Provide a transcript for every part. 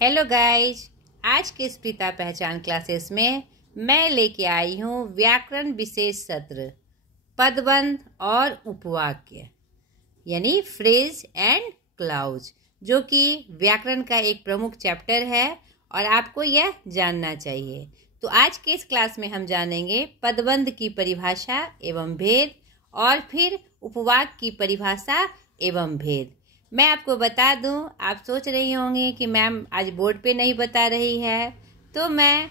Hello guys, आज के स्पृता पहचान क्लासेस में मैं लेके आई हूँ व्याकरण विशेष सत्र पदबंध और उपवाक्य यानी फ्रेज एंड क्लाउज, जो कि व्याकरण का एक प्रमुख चैप्टर है और आपको यह जानना चाहिए। तो आज के इस क्लास में हम जानेंगे पदबंध की परिभाषा एवं भेद और फिर उपवाक्य की परिभाषा एवं भेद। मैं आपको बता दूं, आप सोच रही होंगी कि मैम आज बोर्ड पे नहीं बता रही है, तो मैं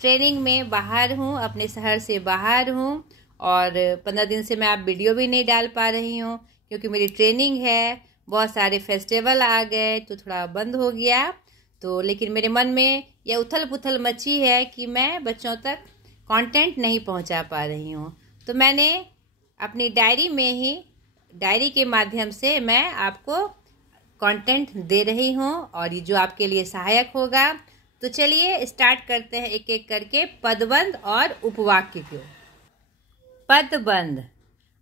ट्रेनिंग में बाहर हूँ, अपने शहर से बाहर हूँ और 15 दिन से मैं आप वीडियो भी नहीं डाल पा रही हूँ क्योंकि मेरी ट्रेनिंग है। बहुत सारे फेस्टिवल आ गए तो थोड़ा बंद हो गया। तो लेकिन मेरे मन में यह उथल पुथल मची है कि मैं बच्चों तक कंटेंट नहीं पहुँचा पा रही हूँ। तो मैंने अपनी डायरी के माध्यम से मैं आपको कंटेंट दे रही हूँ और ये जो आपके लिए सहायक होगा। तो चलिए स्टार्ट करते हैं एक एक करके पदबंध और उपवाक्य को। पदबंध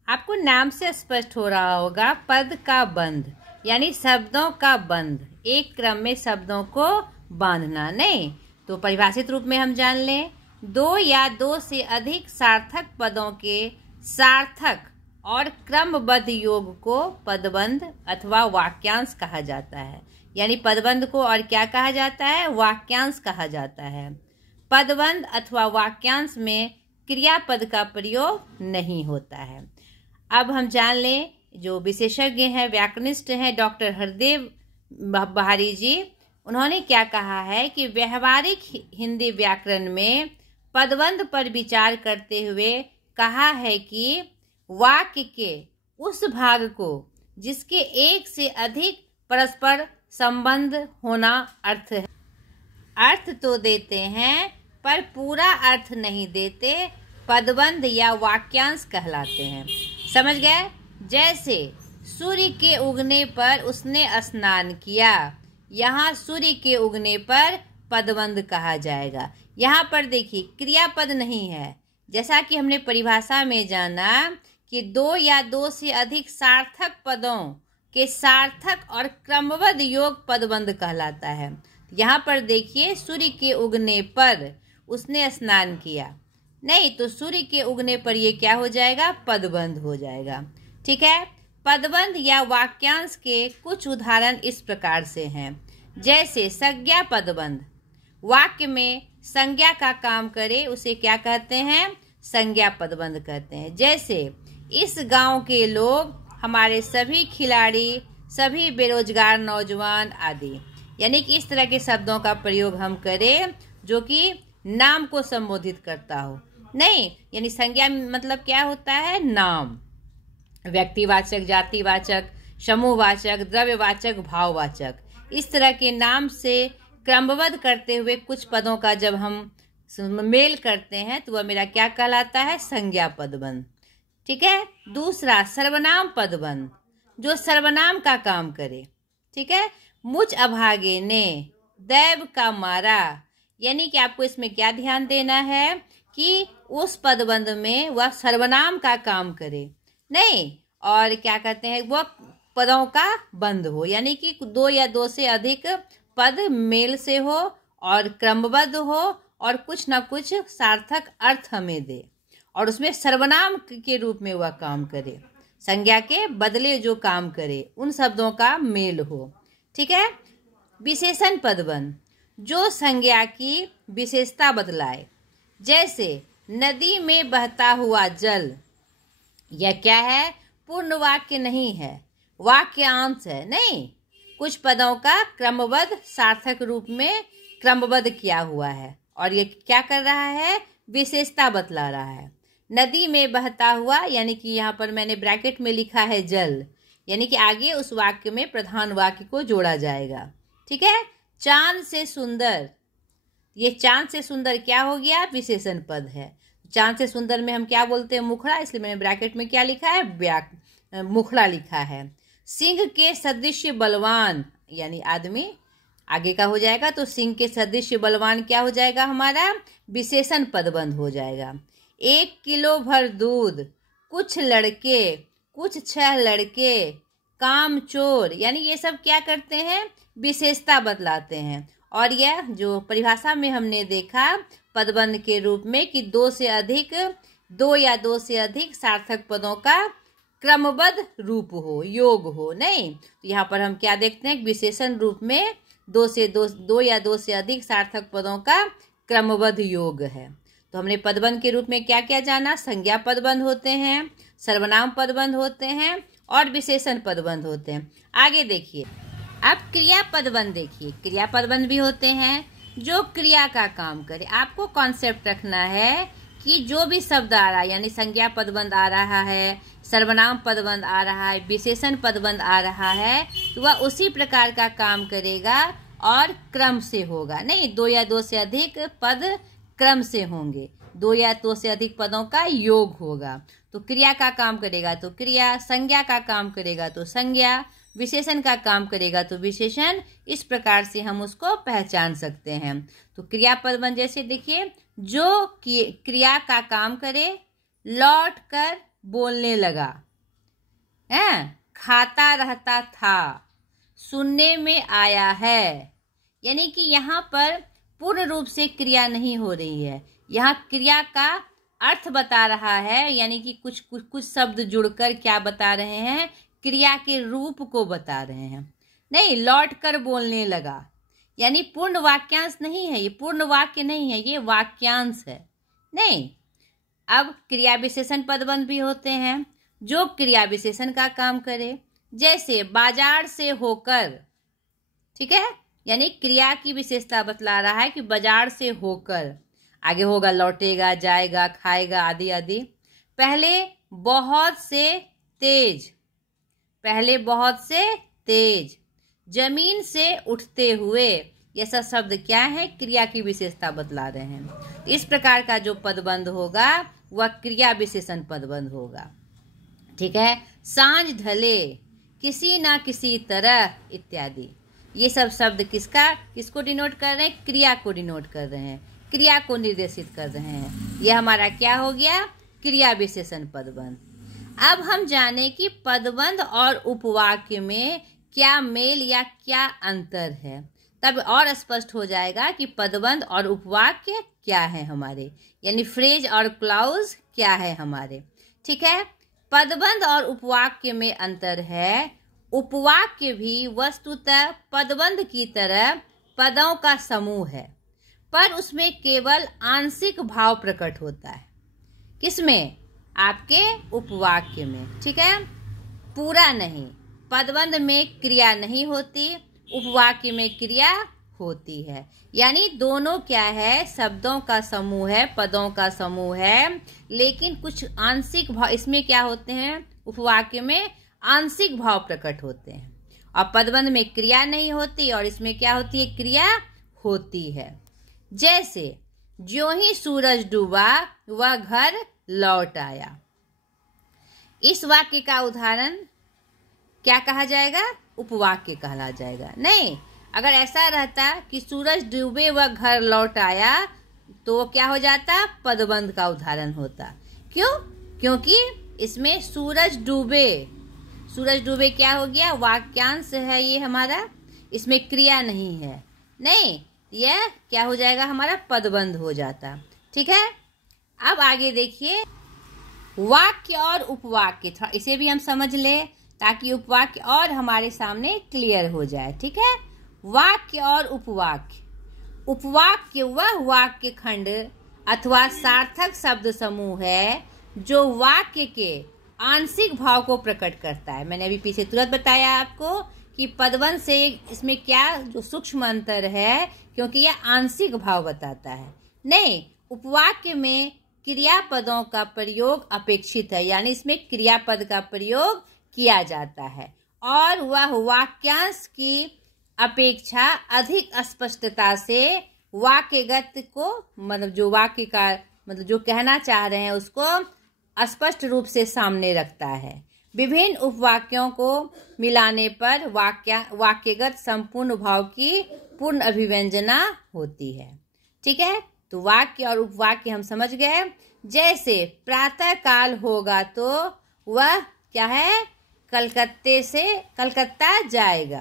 आपको नाम से स्पष्ट हो रहा होगा। पद का बंध यानी शब्दों का बंध, एक क्रम में शब्दों को बांधना। नहीं तो परिभाषित रूप में हम जान लें, दो या दो से अधिक सार्थक पदों के सार्थक और क्रमबद्ध योग को पदबंध अथवा वाक्यांश कहा जाता है। यानी पदबंध को और क्या कहा जाता है? वाक्यांश कहा जाता है। पदबंध अथवा वाक्यांश में क्रियापद का प्रयोग नहीं होता है। अब हम जान लें, जो विशेषज्ञ हैं, व्याकरणिस्ट हैं, डॉक्टर हरदेव बहारी जी, उन्होंने क्या कहा है कि व्यवहारिक हिंदी व्याकरण में पदबंध पर विचार करते हुए कहा है कि वाक्य के उस भाग को जिसके एक से अधिक परस्पर संबंध होना अर्थ है। अर्थ तो देते हैं पर पूरा अर्थ नहीं देते, पदबंध या वाक्यांश कहलाते हैं। समझ गए? जैसे सूर्य के उगने पर उसने स्नान किया, यहाँ सूर्य के उगने पर पदबंध कहा जाएगा। यहाँ पर देखिए क्रियापद नहीं है। जैसा कि हमने परिभाषा में जाना कि दो या दो से अधिक सार्थक पदों के सार्थक और क्रमबद्ध योग पदबंध कहलाता है। यहाँ पर देखिए सूर्य के उगने पर उसने स्नान किया, नहीं तो सूर्य के उगने पर ये क्या हो जाएगा? पदबंध हो जाएगा। ठीक है। पदबंध या वाक्यांश के कुछ उदाहरण इस प्रकार से हैं। जैसे संज्ञा पदबंध, वाक्य में संज्ञा का काम करे उसे क्या कहते हैं? संज्ञा पदबंध कहते हैं। जैसे इस गांव के लोग, हमारे सभी खिलाड़ी, सभी बेरोजगार नौजवान आदि। यानी कि इस तरह के शब्दों का प्रयोग हम करें जो कि नाम को संबोधित करता हो। नहीं, यानी संज्ञा मतलब क्या होता है? नाम, व्यक्तिवाचक, जातिवाचक, समूहवाचक, द्रव्यवाचक, भाववाचक, इस तरह के नाम से क्रमबद्ध करते हुए कुछ पदों का जब हम मेल करते हैं तो वह मेरा क्या कहलाता है? संज्ञा पदबंध। ठीक है। दूसरा सर्वनाम पदबंध, जो सर्वनाम का काम करे। ठीक है। मुझ अभागे ने दैव का मारा, यानी कि आपको इसमें क्या ध्यान देना है कि उस पदबंध में वह सर्वनाम का काम करे, नहीं और क्या कहते हैं, वह पदों का बंध हो, यानी कि दो या दो से अधिक पद मेल से हो और क्रमबद्ध हो और कुछ ना कुछ सार्थक अर्थ हमें दे और उसमें सर्वनाम के रूप में वह काम करे, संज्ञा के बदले जो काम करे उन शब्दों का मेल हो। ठीक है। विशेषण पदबंध, जो संज्ञा की विशेषता बदलाए। जैसे नदी में बहता हुआ जल, यह क्या है? पूर्ण वाक्य नहीं है, वाक्यांश है। नहीं, कुछ पदों का क्रमबद्ध सार्थक रूप में क्रमबद्ध किया हुआ है और ये क्या कर रहा है? विशेषता बतला रहा है। नदी में बहता हुआ, यानी कि यहाँ पर मैंने ब्रैकेट में लिखा है जल, यानी कि आगे उस वाक्य में प्रधान वाक्य को जोड़ा जाएगा। ठीक है। चांद से सुंदर, ये चांद से सुंदर क्या हो गया? विशेषण पद है। चांद से सुंदर में हम क्या बोलते हैं? मुखड़ा, इसलिए मैंने ब्रैकेट में क्या लिखा है? मुखड़ा लिखा है। सिंह के सदृश बलवान, यानी आदमी आगे का हो जाएगा, तो सिंह के सदृश बलवान क्या हो जाएगा? हमारा विशेषण पदबंध हो जाएगा। 1 किलो भर दूध, कुछ लड़के, कुछ 6 लड़के, काम चोर, यानी ये सब क्या करते हैं? विशेषता बतलाते हैं और यह जो परिभाषा में हमने देखा पदबंध के रूप में कि दो या दो से अधिक सार्थक पदों का क्रमबद्ध रूप हो, योग हो। नहीं, तो यहाँ पर हम क्या देखते हैं, विशेषण रूप में दो या दो से अधिक सार्थक पदों का क्रमबद्ध योग है। तो हमने पदबंध के रूप में क्या क्या जाना, संज्ञा पदबंध होते हैं, सर्वनाम पदबंध होते हैं और विशेषण पदबंध होते हैं। आगे देखिए, अब क्रिया पदबंध देखिए। क्रिया पदबंध भी होते हैं जो क्रिया का काम करे। आपको कॉन्सेप्ट रखना है कि जो भी शब्द आ रहा है, यानी संज्ञा पदबंध आ रहा है, सर्वनाम पदबंध आ रहा है, विशेषण पदबंध आ रहा है, तो वह उसी प्रकार का काम करेगा और क्रम से होगा। नहीं, दो या दो से अधिक पद क्रम से होंगे, दो या दो से अधिक पदों का योग होगा। तो क्रिया का काम करेगा तो क्रिया, संज्ञा का काम करेगा तो संज्ञा, विशेषण का काम करेगा तो विशेषण। इस प्रकार से हम उसको पहचान सकते हैं। तो क्रिया पदबंध जैसे देखिए, जो क्रिया का काम करे, लौट कर बोलने लगा, खाता रहता था, सुनने में आया है। यानी कि यहाँ पर पूर्ण रूप से क्रिया नहीं हो रही है, यहाँ क्रिया का अर्थ बता रहा है, यानी कि कुछ शब्द जुड़कर क्या बता रहे हैं, क्रिया के रूप को बता रहे हैं। नहीं, लौट कर बोलने लगा, यानी पूर्ण वाक्यांश नहीं है, ये पूर्ण वाक्य नहीं है, ये वाक्यांश है। नहीं, अब क्रिया विशेषण पदबंध भी होते हैं जो क्रिया विशेषण का काम करे। जैसे बाजार से होकर, ठीक है, यानी क्रिया की विशेषता बतला रहा है कि बाजार से होकर, आगे होगा लौटेगा, जाएगा, खाएगा आदि आदि। पहले बहुत से तेज, पहले बहुत से तेज, जमीन से उठते हुए, ये सब शब्द क्या है, क्रिया की विशेषता बतला रहे हैं। इस प्रकार का जो पदबंध होगा वह क्रिया विशेषण पदबंध होगा। ठीक है, सांझ ढले, किसी ना किसी तरह इत्यादि, ये सब शब्द किसको डिनोट कर रहे हैं, क्रिया को डिनोट कर रहे हैं, क्रिया को निर्देशित कर रहे हैं। यह हमारा क्या हो गया, क्रिया विशेषण पदबंध। अब हम जाने कि पदबंध और उपवाक्य में क्या मेल या क्या अंतर है, तब और स्पष्ट हो जाएगा कि पदबंध और उपवाक्य क्या है हमारे, यानी फ्रेज और क्लॉज क्या है हमारे। ठीक है, पदबंध और उपवाक्य में अंतर है। उपवाक्य भी वस्तुतः पदबंध की तरह पदों का समूह है, पर उसमें केवल आंशिक भाव प्रकट होता है। किसमें, आपके उपवाक्य में। ठीक है, पूरा नहीं। पदबंध में क्रिया नहीं होती, उपवाक्य में क्रिया होती है। यानी दोनों क्या है, शब्दों का समूह है, पदों का समूह है, लेकिन कुछ आंशिक भाव इसमें क्या होते हैं, उपवाक्य में आंशिक भाव प्रकट होते हैं, और पदबंध में क्रिया नहीं होती और इसमें क्या होती है, क्रिया होती है। जैसे ज्यों ही सूरज डूबा वह घर लौट आया, इस वाक्य का उदाहरण क्या कहा जाएगा, उपवाक्य कहला जाएगा। नहीं, अगर ऐसा रहता कि सूरज डूबे वह घर लौट आया तो क्या हो जाता, पदबंध का उदाहरण होता। क्यों, क्योंकि इसमें सूरज डूबे क्या हो गया, वाक्यांश है ये हमारा, इसमें क्रिया नहीं है। नहीं, यह क्या हो जाएगा, हमारा पदबंध हो जाता। ठीक है, अब आगे देखिए, वाक्य और उपवाक्य, थोड़ा इसे भी हम समझ ले ताकि उपवाक्य और हमारे सामने क्लियर हो जाए। ठीक है, वाक्य और उपवाक्य। उपवाक्य वह वाक्य खंड अथवा सार्थक शब्द समूह है जो वाक्य के आंशिक भाव को प्रकट करता है। मैंने अभी पीछे तुरंत बताया आपको कि पदबंध से इसमें क्या जो सूक्ष्म अंतर है, क्योंकि यह आंशिक भाव बताता है। नहीं, उपवाक्य में क्रियापदों का प्रयोग अपेक्षित है, यानी इसमें क्रियापद का प्रयोग किया जाता है और वह वाक्यांश की अपेक्षा अधिक स्पष्टता से वाक्यगत को, मतलब जो वाक्य का मतलब जो कहना चाह रहे हैं उसको स्पष्ट रूप से सामने रखता है। विभिन्न उपवाक्यों को मिलाने पर वाक्यगत संपूर्ण भाव की पूर्ण अभिव्यंजना होती है। ठीक है, तो वाक्य और उपवाक्य हम समझ गए। जैसे प्रातः काल होगा तो वह क्या है, कलकत्ता जाएगा।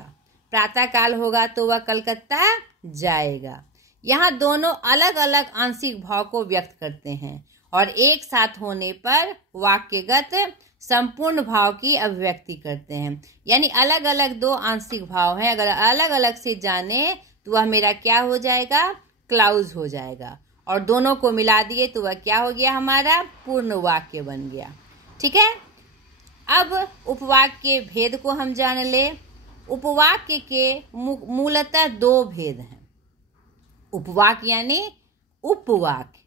प्रातः काल होगा तो वह कलकत्ता जाएगा। यहाँ दोनों अलग अलग आंशिक भाव को व्यक्त करते हैं और एक साथ होने पर वाक्यगत संपूर्ण भाव की अभिव्यक्ति करते हैं। यानी अलग अलग दो आंशिक भाव हैं, अगर अलग अलग से जाने तो वह मेरा क्या हो जाएगा, क्लाउज हो जाएगा, और दोनों को मिला दिए तो वह क्या हो गया, हमारा पूर्ण वाक्य बन गया। ठीक है। अब उपवाक्य के भेद को हम जान ले। उपवाक्य के मूलतः दो भेद हैं। उपवाक्य यानी उपवाक्य,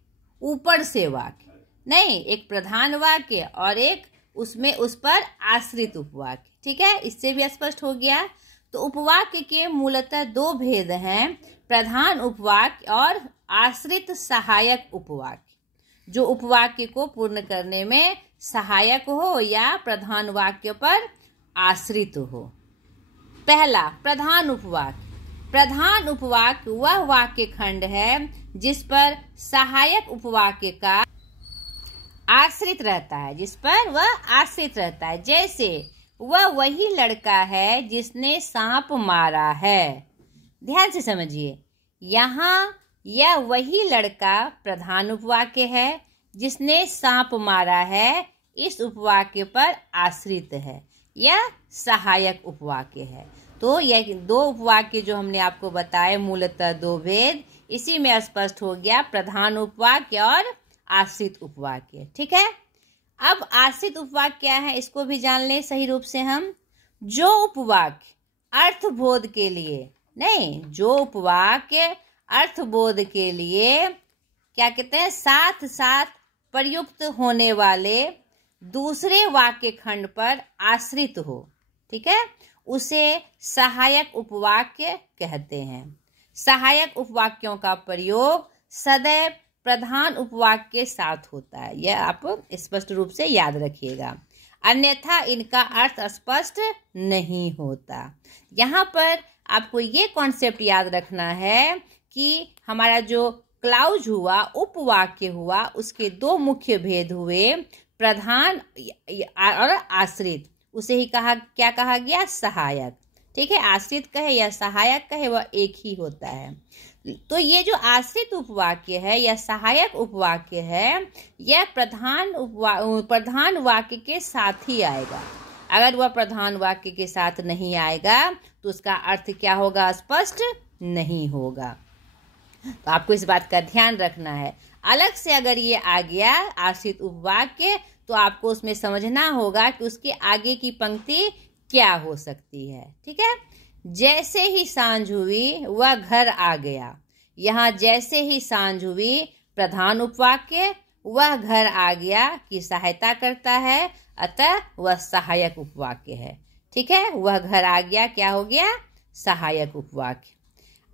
ऊपर से वाक्य नहीं, एक प्रधान वाक्य और एक उसमें उस पर आश्रित उपवाक्य। ठीक है, इससे भी स्पष्ट हो गया। तो उपवाक्य के मूलतः दो भेद हैं, प्रधान उपवाक्य और आश्रित सहायक उपवाक्य, जो उपवाक्य को पूर्ण करने में सहायक हो या प्रधान वाक्य पर आश्रित हो। पहला, प्रधान उपवाक्य। प्रधान उपवाक्य वह वाक्य खंड है जिस पर सहायक उपवाक्य का आश्रित रहता है, जिस पर वह आश्रित रहता है। जैसे वह वही लड़का है जिसने सांप मारा है। ध्यान से समझिए, यहाँ यह वही लड़का प्रधान उपवाक्य है, जिसने सांप मारा है इस उपवाक्य पर आश्रित है, यह सहायक उपवाक्य है। तो यह दो उपवाक्य जो हमने आपको बताए, मूलतः दो भेद, इसी में स्पष्ट हो गया प्रधान उपवाक्य और आश्रित उपवाक्य। ठीक है। अब आश्रित उपवाक्य क्या है, इसको भी जान लें सही रूप से हम। जो उपवाक्य अर्थबोध के लिए नहीं, जो उपवाक्य अर्थबोध के लिए क्या कहते हैं, साथ साथ प्रयुक्त होने वाले दूसरे वाक्य खंड पर आश्रित हो, ठीक है, उसे सहायक उपवाक्य कहते हैं। सहायक उपवाक्यों का प्रयोग सदैव प्रधान उपवाक्य के साथ होता है, यह आप स्पष्ट रूप से याद रखिएगा, अन्यथा इनका अर्थ स्पष्ट नहीं होता। यहाँ पर आपको ये कॉन्सेप्ट याद रखना है कि हमारा जो क्लाउज हुआ, उपवाक्य हुआ, उसके दो मुख्य भेद हुए, प्रधान और आश्रित। उसे ही क्या कहा गया, सहायक। ठीक है, आश्रित कहे या सहायक कहे वह एक ही होता है। तो ये जो आश्रित उपवाक्य है या सहायक उपवाक्य है, यह प्रधान वाक्य के साथ ही आएगा। अगर वह प्रधान वाक्य के साथ नहीं आएगा तो उसका अर्थ क्या होगा, स्पष्ट नहीं होगा। तो आपको इस बात का ध्यान रखना है। अलग से अगर ये आ गया आश्रित उपवाक्य, तो आपको उसमें समझना होगा कि उसके आगे की पंक्ति क्या हो सकती है। ठीक है। जैसे ही सांझ हुई वह घर आ गया, यहाँ जैसे ही सांझ हुई प्रधान उपवाक्य, वह घर आ गया की सहायता करता है, अतः वह सहायक उपवाक्य है। ठीक है, वह घर आ गया क्या हो गया, सहायक उपवाक्य।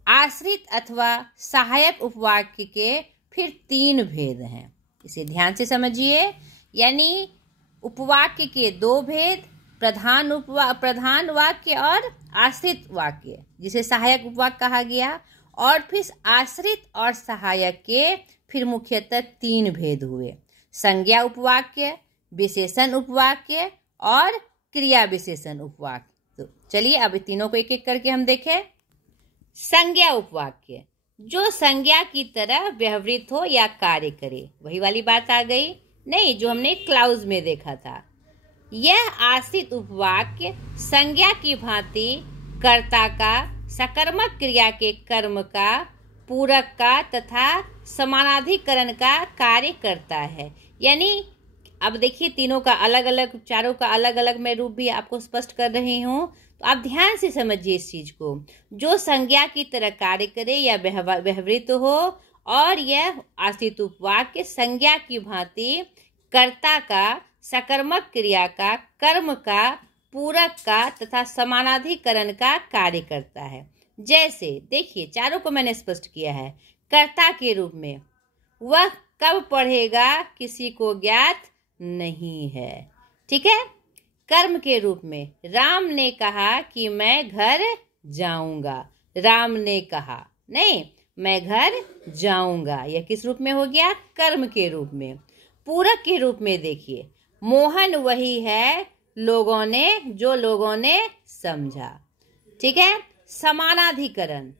आश्रित अथवा सहायक उपवाक्य के फिर तीन भेद हैं, इसे ध्यान से समझिए। यानी उपवाक्य के दो भेद, प्रधान वाक्य और आश्रित वाक्य, जिसे सहायक उपवाक्य कहा गया, और फिर आश्रित और सहायक के फिर मुख्यतः तीन भेद हुए, संज्ञा उपवाक्य, विशेषण उपवाक्य और क्रिया विशेषण उपवाक्य। तो चलिए अब तीनों को एक एक करके हम देखें। संज्ञा उपवाक्य, जो संज्ञा की तरह व्यवहृत हो या कार्य करे, वही वाली बात आ गई नहीं जो हमने क्लाउज में देखा था। यह आश्रित उपवाक्य संज्ञा की भांति कर्ता का, सकर्मक क्रिया के कर्म का, पूरक का तथा समानाधिकरण का कार्य करता है। यानी अब देखिए तीनों का अलग अलग, चारों का अलग अलग मैं रूप भी आपको स्पष्ट कर रही हूँ, तो आप ध्यान से समझिए इस चीज को। जो संज्ञा की तरह कार्य करे या व्यवहृत हो, और यह आश्रित उपवाक्य संज्ञा की भांति कर्ता का, सकर्मक क्रिया का, कर्म का, पूरक का तथा समानाधिकरण का कार्य करता है। जैसे देखिए चारों को मैंने स्पष्ट किया है। कर्ता के रूप में वह कब पढ़ेगा किसी को ज्ञात नहीं है। ठीक है। कर्म के रूप में राम ने कहा कि मैं घर जाऊंगा, राम ने कहा नहीं, मैं घर जाऊंगा, यह किस रूप में हो गया, कर्म के रूप में। पूरक के रूप में देखिए, मोहन वही है जो लोगों ने समझा। ठीक है। समानाधिकरण,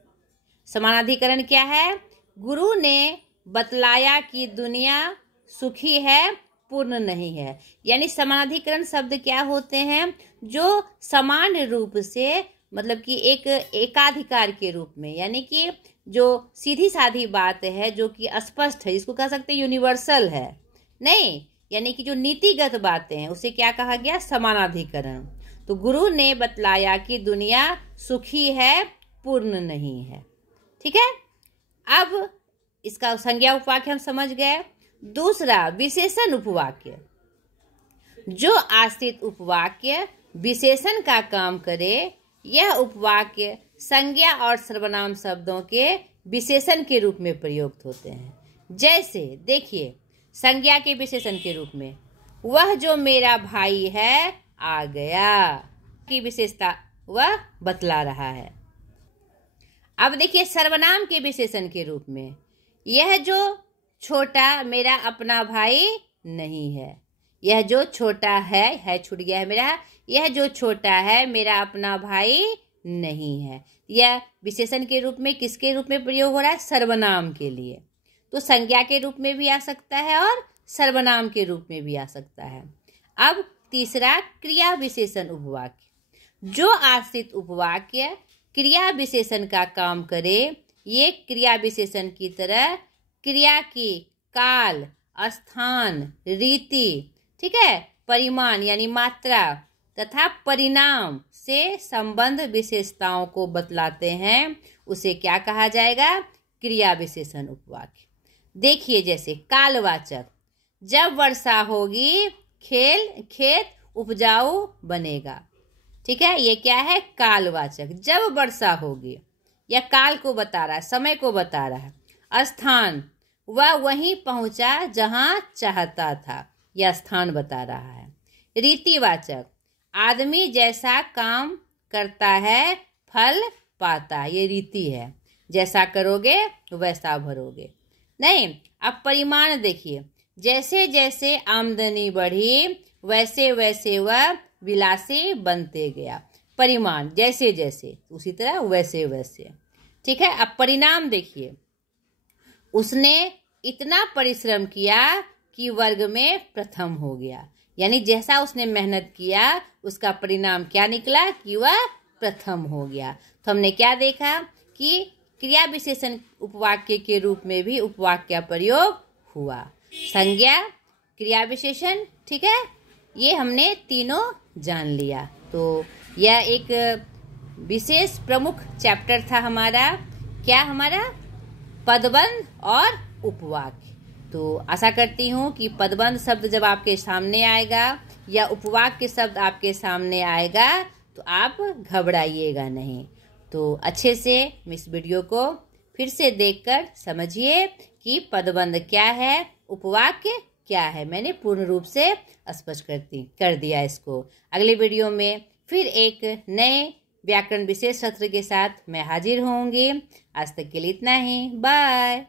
समानाधिकरण क्या है? गुरु ने बतलाया कि दुनिया सुखी है, पूर्ण नहीं है। यानी समानाधिकरण शब्द क्या होते हैं? जो समान रूप से मतलब कि एक एकाधिकार के रूप में, यानी कि जो सीधी साधी बात है, जो कि स्पष्ट है, इसको कह सकते हैं यूनिवर्सल है। नहीं, यानी कि जो नीतिगत बातें हैं उसे क्या कहा गया? समानाधिकरण। तो गुरु ने बतलाया कि दुनिया सुखी है, पूर्ण नहीं है। ठीक है, अब इसका संज्ञा उपवाक्य हम समझ गए। दूसरा विशेषण उपवाक्य। जो आश्रित उपवाक्य विशेषण का काम करे, यह उपवाक्य संज्ञा और सर्वनाम शब्दों के विशेषण के रूप में प्रयुक्त होते हैं। जैसे देखिए, संज्ञा के विशेषण के रूप में वह जो मेरा भाई है आ गया की विशेषता वह बतला रहा है। अब देखिए सर्वनाम के विशेषण के रूप में, यह जो छोटा मेरा अपना भाई नहीं है। यह जो छोटा है छूट गया है मेरा, यह जो छोटा है मेरा अपना भाई नहीं है। यह विशेषण के रूप में किसके रूप में प्रयोग हो रहा है? सर्वनाम के लिए। तो संज्ञा के रूप में भी आ सकता है और सर्वनाम के रूप में भी आ सकता है। अब तीसरा क्रिया विशेषण उपवाक्य। जो आश्रित उपवाक्य क्रिया विशेषण का काम करे, ये क्रिया विशेषण की तरह क्रिया की काल, स्थान, रीति, ठीक है, परिमाण यानी मात्रा तथा परिणाम से संबंध विशेषताओं को बतलाते हैं, उसे क्या कहा जाएगा? क्रिया विशेषण उपवाक्य। देखिए जैसे कालवाचक, जब वर्षा होगी खेत उपजाऊ बनेगा। ठीक है, ये क्या है? कालवाचक। जब वर्षा होगी, या काल को बता रहा है, समय को बता रहा है। स्थान, वह वहीं पहुंचा जहां चाहता था, यह स्थान बता रहा है। रीतिवाचक, आदमी जैसा काम करता है फल पाता, ये रीति है। जैसा करोगे वैसा भरोगे। नहीं, अब परिमाण देखिए, जैसे जैसे आमदनी बढ़ी वैसे वैसे वह विलासी बनते गया। परिमाण जैसे जैसे, उसी तरह वैसे वैसे। ठीक है, अब परिणाम देखिए, उसने इतना परिश्रम किया कि वर्ग में प्रथम हो गया। यानी जैसा उसने मेहनत किया उसका परिणाम क्या निकला? कि वह प्रथम हो गया। तो हमने क्या देखा कि क्रिया विशेषण उपवाक्य के रूप में भी उपवाक्य प्रयोग हुआ। संज्ञा, क्रिया विशेषण, ठीक है, ये हमने तीनों जान लिया। तो यह एक विशेष प्रमुख चैप्टर था हमारा। क्या हमारा? पदबंध और उपवाक्य। तो आशा करती हूँ कि पदबंध शब्द जब आपके सामने आएगा या उपवाक्य शब्द आपके सामने आएगा तो आप घबराइएगा नहीं। तो अच्छे से इस वीडियो को फिर से देखकर समझिए कि पदबंध क्या है, उपवाक्य क्या है। मैंने पूर्ण रूप से स्पष्ट कर दिया इसको। अगले वीडियो में फिर एक नए व्याकरण विशेष सत्र के साथ मैं हाजिर होंगी। आज तक के लिए इतना ही। बाय।